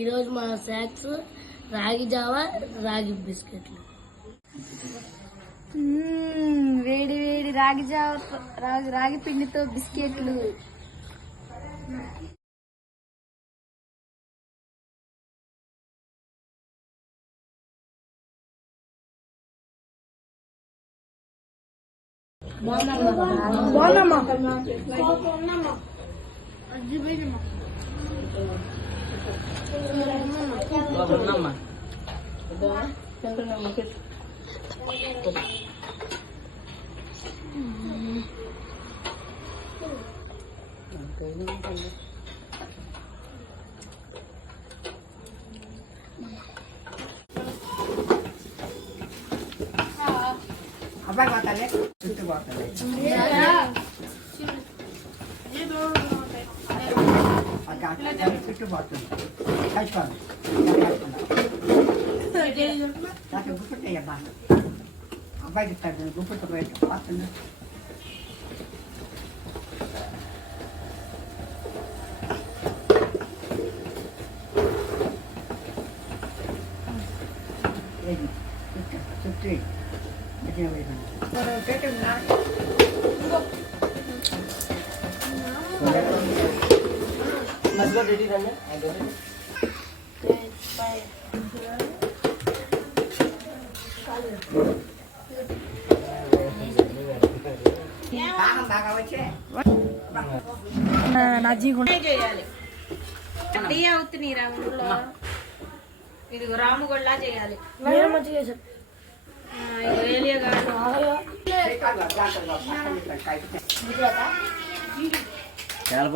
ఈరోజు మన స్నాక్స్ రాగి జావా రాగి బిస్కెట్లు. వేడి వేడి రాగి జావా రాగి పిండితో బిస్కెట్లు. అబ్బాయి పోతాలే చుట్టూ పోతాలే చుట్టూ పోతుంది కలుసుకోండి గుప్పుట్టయ్యబ్బా అబ్బాయికి ఇస్తాడు గుప్పుట్టు పోయి పోతుంది. చుట్టూ బాగా వచ్చే చేయాలి టీ అవుతుంది రంగులో ఇది రాముగొల్లా చేయాలి. చాలా